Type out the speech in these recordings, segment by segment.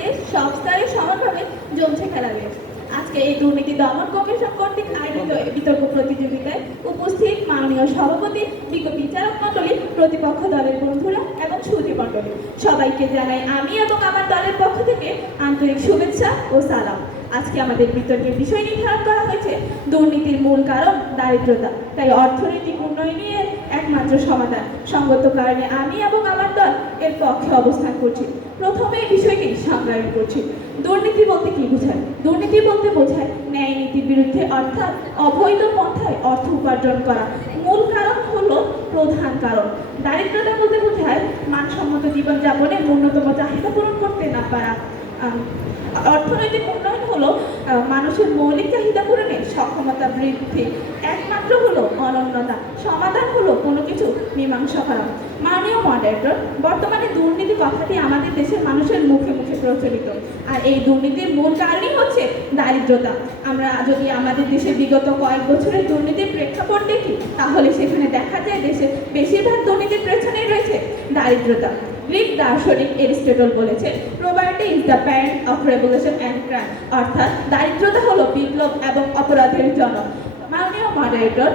দেশ সব স্তরে সমানভাবে জমছে খেলাবে। আজকে এই দুর্নীতি দমন কমিশন কর্তৃক আয়োজিত বিতর্ক প্রতিযোগিতায় উপস্থিত মাননীয় সভাপতি, বিজ্ঞ বিচারক মণ্ডলী প্রতিপক্ষ দলের বন্ধুরা এবং সুধী মণ্ডলী। সবাইকে জানাই আমি এবং আমার দলের পক্ষ থেকে আন্তরিক শুভেচ্ছা ও সালাম। আজকে আমাদের বিতর্কের বিষয় নির্ধারণ করা হয়েছে। দুর্নীতির মূল কারণ দারিদ্রতা। তাই অর্থনৈতিক উন্নয়নের একমাত্র সমাধান। সঙ্গত কারণে আমি এবং আমার দল এর পক্ষে অবস্থান করছি। প্রথমে বিষয়টি সংজ্ঞায়ন করছি দুর্নীতি বলতে কি বোঝায়? দুর্নীতি বলতে বোঝায় ন্যায় নীতির বিরুদ্ধে, অর্থাৎ অবৈধ পন্থায় অর্থ উপার্জন করা। মূল কারণ হলো প্রধান কারণ। দারিদ্রতা বলতে বোঝায় মানসম্মত জীবনযাপনে ন্যূনতম চাহিদা পূরণ করতে না পারা। অর্থনৈতিক উন্নয়ন হলো মানুষের মৌলিক চাহিদা পূরণে সক্ষমতা বৃদ্ধি। একমাত্র হলো অনন্যতা সমাধান হলো কোনো কিছু মীমাংসা করা। মাননীয় মডারেটর বর্তমানে দুর্নীতি কথাটি আমাদের দেশের মানুষের মুখে মুখে প্রচলিত। আর এই দুর্নীতির মূল কারণই হচ্ছে দারিদ্রতা। আমরা যদি আমাদের দেশে বিগত কয়েক বছরের দুর্নীতির প্রেক্ষাপট দেখি, তাহলে সেখানে দেখা যায় দেশের বেশিরভাগ দুর্নীতির পেছনেই রয়েছে দারিদ্রতা। গ্রিক দার্শনিক এরিস্টটল বলেছেন poverty is the parent of revolution and crime অর্থাৎ দারিদ্রতা হলো বিপ্লব এবং অপরাধের জনক। মাননীয় মডারেটর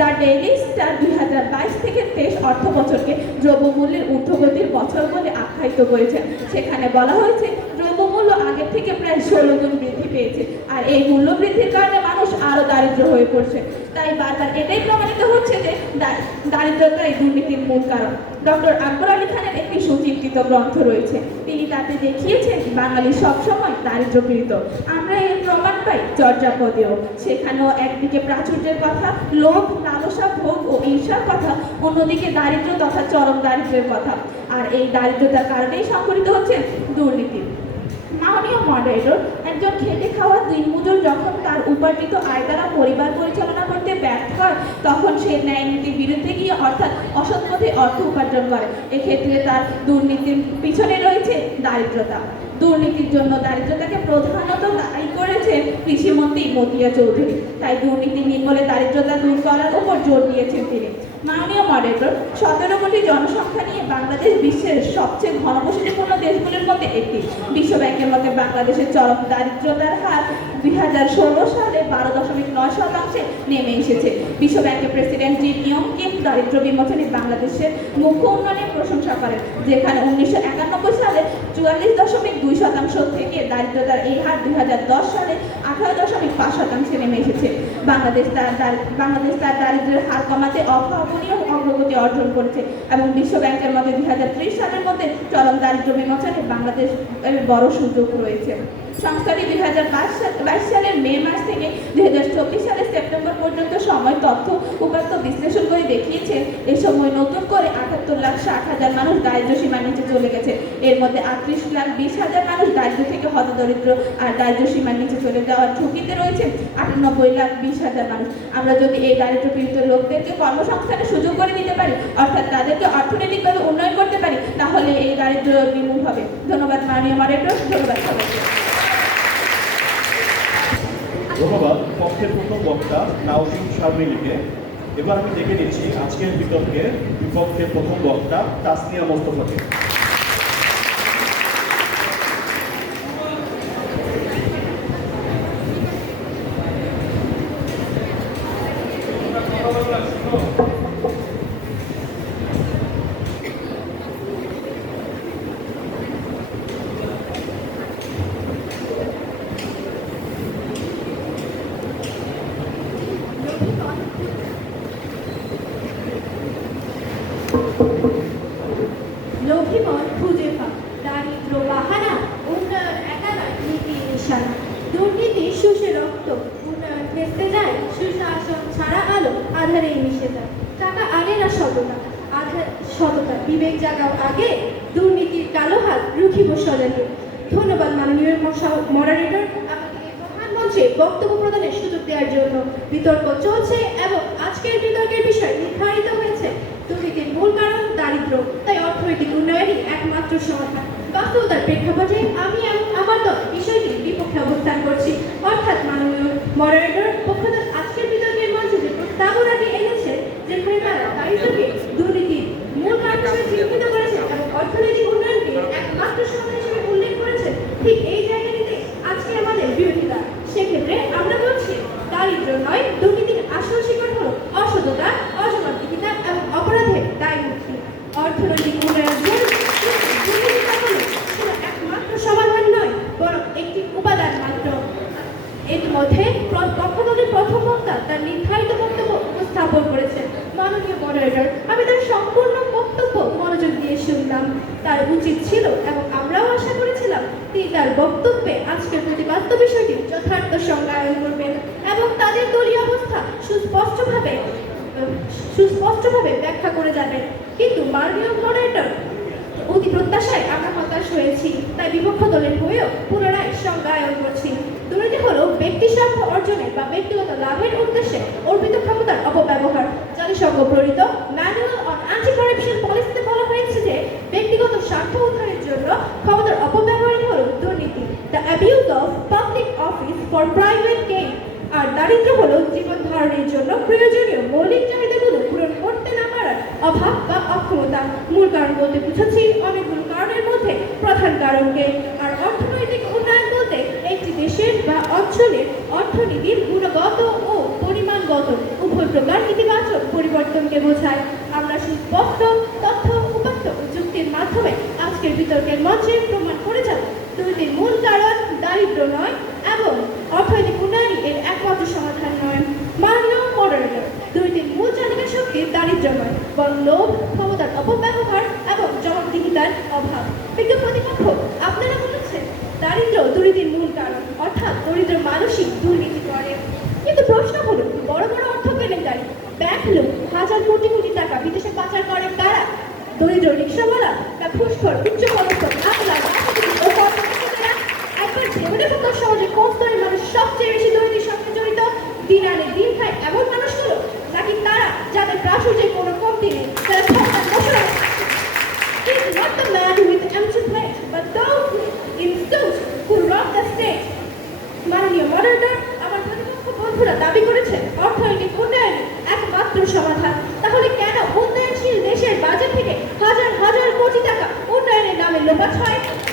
দ্য ডেইলি স্টার দুই হাজার বাইশ থেকে তেইশ অর্থ বছরকে দ্রব্যমূল্যের ঊর্ধ্বগতির বছর বলে আখ্যায়িত করেছেন। সেখানে বলা হয়েছে, দ্রব্যমূল্য আগের থেকে প্রায় ষোলো গুণ বৃদ্ধি পেয়েছে, আর এই মূল্য বৃদ্ধির কারণে মানুষ আরও দারিদ্র হয়ে পড়ছে। তাই বারবার এটাই প্রমাণিত হচ্ছে যে দা- দারিদ্রতা এই দুর্নীতির মূল কারণ। ডক্টর আকবর আলী খানের একটি সুচিন্তিত গ্রন্থ রয়েছে। তিনি তাতে দেখিয়েছেন, বাঙালি সবসময় দারিদ্রপীড়িত আমরা এর প্রমাণ পাই চর্যাপদেও। সেখানেও একদিকে প্রাচুর্যের কথা, লোভ, লালসা, ভোগ ও ঈর্ষার কথা, অন্যদিকে দারিদ্র তথা চরম দারিদ্রের কথা। আর এই দারিদ্রতার কারণেই সংঘটিত হচ্ছে দুর্নীতি। মাননীয় মডারেটর খাওয়া দিনমজুর যখন তার উপার্জিত আয় দ্বারা পরিবার পরিচালনা করতে ব্যর্থ হয়, তখন সে ন্যায় নীতির বিরুদ্ধে গিয়ে অর্থাৎ অসৎ পথে অর্থ উপার্জন করে। এক্ষেত্রে তার দুর্নীতির পিছনে রয়েছে দারিদ্রতা। দুর্নীতির জন্য দারিদ্রতাকে প্রধানত দায়ী করেছে কৃষিমন্ত্রী মতিয়া চৌধুরী। তাই দুর্নীতি নির্মূলে দারিদ্রতা দূর করার উপর জোর দিয়েছেন তিনি। মাননীয় মডেল সতেরো কোটি জনসংখ্যা নিয়ে বাংলাদেশ বিশ্বের সবচেয়ে ঘনবসতিপূর্ণ দেশগুলির মধ্যে একটি। বিশ্বব্যাংকের মতে বাংলাদেশের চরম দারিদ্রতার হার দুই হাজার ষোলো সালে বারো দশমিক নয় শতাংশে নেমে এসেছে। বিশ্ব ব্যাংকের প্রেসিডেন্ট জি নিয়ম কিম দারিদ্র বিমোচনে বাংলাদেশের মুখ্য উন্নয়নের প্রশংসা করেন। যেখানে উনিশশো একানব্বই সালে চুয়াল্লিশ দশমিক দুই শতাংশ থেকে দারিদ্রতার এই হার দুই হাজার দশ সালে আঠারো দশমিক পাঁচ শতাংশে নেমে এসেছে। বাংলাদেশ তার বাংলাদেশ তার দারিদ্র্যের হার কমাতে অভাবনীয় অগ্রগতি অর্জন করেছে এবং বিশ্ব ব্যাংকের মধ্যে দুই হাজার ত্রিশ সালের মধ্যে চরম দারিদ্র বিমোচনে বাংলাদেশ বড় সুযোগ রয়েছে। সংস্থাটি দুই হাজার বাইশ সালের মে মাস থেকে দুই হাজার চব্বিশ সালের সেপ্টেম্বর পর্যন্ত সময় তথ্য উপাত্ত বিশ্লেষণ করে দেখিয়েছে, এ সময় নতুন করে আটাত্তর লাখ ষাট হাজার মানুষ দারিদ্র সীমার নিচে চলে গেছে। এর মধ্যে আটত্রিশ লাখ বিশ হাজার মানুষ দারিদ্র থেকে হতদরিদ্র আর দারিদ্র সীমার নিচে চলে যাওয়ার ঝুঁকিতে রয়েছে আটানব্বই লাখ বিশ হাজার মানুষ। আমরা যদি এই দারিদ্র পীড়িত লোকদেরকে কর্মসংস্থানের সুযোগ করে দিতে পারি, অর্থাৎ তাদেরকে অর্থনৈতিকভাবে উন্নয়ন করতে পারি, তাহলে এই দারিদ্র নির্মূল হবে। ধন্যবাদ, মাননীয় মডারেটর ধন্যবাদ সবাইকে। ধন্যবাদ। পক্ষের প্রথম বক্তা নাওশিন শারমিলিকে এবার আমি দেখে নিচ্ছি আজকের বিতর্কে বিপক্ষের প্রথম বক্তা তাসনিয়া মোস্তফাকে। সততা। বিবেক জাগাও আগে। দুর্নীতির কালো হাত রুখিব সজাগে। ধন্যবাদ মাননীয় মডারেটর। আমাকে বক্তব্য প্রদানের সুযোগ দেওয়ার জন্য বিতর্ক চলছে এবং আজকের বিতর্কের বিষয় নির্ধারিত কারণ দারিদ্র, তাই অর্থনৈতিক উন্নয়নই একমাত্র সমাধান। বাস্তবতার প্রেক্ষাপটে আমি আমার দল বিষয়টির বিপক্ষে অবস্থান করছি। অর্থাৎ মাননীয় মডারেটর পক্ষদল আজকের বিতর্কের মঞ্চে যে প্রস্তাবনাটি এনেছে যেখানে তারা দারিদ্রকে দুর্নীতির মূল কারণ হিসেবে চিহ্নিত করেছে এবং অর্থনৈতিক উন্নয়নকে একমাত্র সমাধান করেছিলাম তার উচিত ছিল এবং আমরাও আশা করেছিলাম তিনি তার বক্তব্যে আজকের প্রতিপাদ্য বিষয়টি যথার্থ সংজ্ঞায়ন করবেন এবং তাদের দলীয় অবস্থা সুস্পষ্টভাবে সুস্পষ্টভাবে ব্যাখ্যা করে যাবেন কিন্তু মাননীয় মডারেটর অতি প্রত্যাশায় আমরা হতাশ হয়েছি, তাই বিপক্ষ দলের হয়েও পুনরায় সংজ্ঞায়ন করছি। দুর্নীতি হলো ব্যক্তি স্বার্থ অর্জনের বা ব্যক্তিগত লাভের উদ্দেশ্যে অর্পিত ক্ষমতার অপব্যবহার। জাতিসংঘ প্রণীত ম্যানুয়াল অন অ্যান্টি কারাপশন পলিসিতে বলা হয়েছে যে ব্যক্তিগত স্বার্থ উদ্ধারের জন্য ক্ষমতার অপব্যবহারই হলো দুর্নীতি। The abuse of public office for private gain আর দারিদ্র হলো জীবন ধারণের জন্য প্রয়োজনীয় মৌলিক চাহিদাগুলো পূরণ করতে না পারার অভাব বা অক্ষমতা। মূল কারণ বলতে বুঝাচ্ছি অনেকগুলো কারণের মধ্যে। প্রধান কারণকে আর অর্থনৈতিক উন্নয়ন বলতে একটি দেশের বা অঞ্চলের অর্থনীতির গুণগত ও পরিমাণগত উভয় প্রকার ইতিবাচক পরিবর্তনকে বোঝায়। আমরা সুস্পষ্ট দারিদ্র নয় এবং অর্থনৈতিক উন্নয়নই এর একমাত্র সমাধান নয়। মাননীয় মডারেটর দুর্নীতির মূল চালিকা শক্তি দারিদ্র নয় বরং লোভ, ক্ষমতার অপব্যবহার এবং জবাবদিহিতার অভাব। বিজ্ঞ প্রতিপক্ষ, আপনারা বলেছেন দারিদ্র দুর্নীতির মূল কারণ, অর্থাৎ দরিদ্র মানসিক দুর্নীতি করে। কিন্তু প্রশ্ন হলো, বড় বড় অর্থ কেলেঙ্কারি ব্যাংক লোক হাজার কোটি কোটি টাকা বিদেশে পাচার কারা দরিদ্র রিক্সাওয়ালা না ঘুষখোর উচ্চ পদস্থ suits who the state. মাননীয় আমার প্রতিপক্ষ বন্ধুরা দাবি করেছে, অর্থনৈতিক উন্নয়ন একমাত্র সমাধান তাহলে কেন উন্নয়নশীল দেশের বাজেট থেকে হাজার হাজার কোটি টাকা উন্নয়নের নামে লোপাট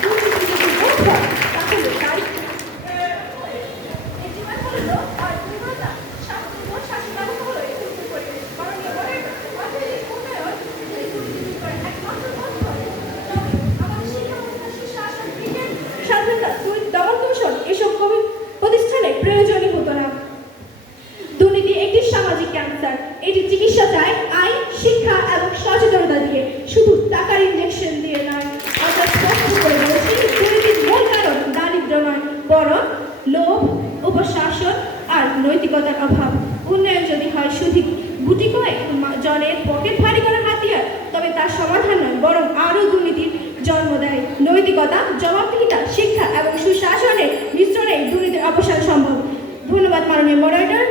দুর্নীতি যদি রোধ হয় তাহলে তাই এই জীবন হলো লোভ আর দুর্বলতা, শাস্তি ও শাসন ব্যবস্থা হলো এই দুর্নীতির পরিবেশ। মাননীয় মডারেটর, অর্থনৈতিক উন্নয়ন যদি দুর্নীতি দূর করে একমাত্র পথ হয়, তবে আমাদের শিক্ষা ব্যবস্থা, সুশাসন, ক্রিকেট, স্বাধীনতা, দুর্নীতি দমন কমিশন এসব কমি- প্রতিষ্ঠানের প্রয়োজনই হতো না দুর্নীতি একটি সামাজিক ক্যান্সার এটি চিকিৎসা চায় আইন, শিক্ষা এবং সচেতনতা দিয়ে। শুধু টাকার ইনজেকশন দিয়ে নয়, অর্থাৎ স্পষ্ট করে বলছি দুর্নীতির মূল কারণ দারিদ্র নয় বরং লোভ, উপশাসন আর নৈতিকতার অভাব। উন্নয়ন যদি হয় শুধু গুটি কয়েক জনের পকেট ভারী করার হাতিয়ার, তবে তার সমাধান নয়, বরং আরও দুর্নীতির জন্ম দেয়। নৈতিকতা, জবাবদিহিতা, শিক্ষা এবং সুশাসনের মিশ্রণে দুর্নীতির অবসান সম্ভব। ধন্যবাদ মাননীয় মডারেটর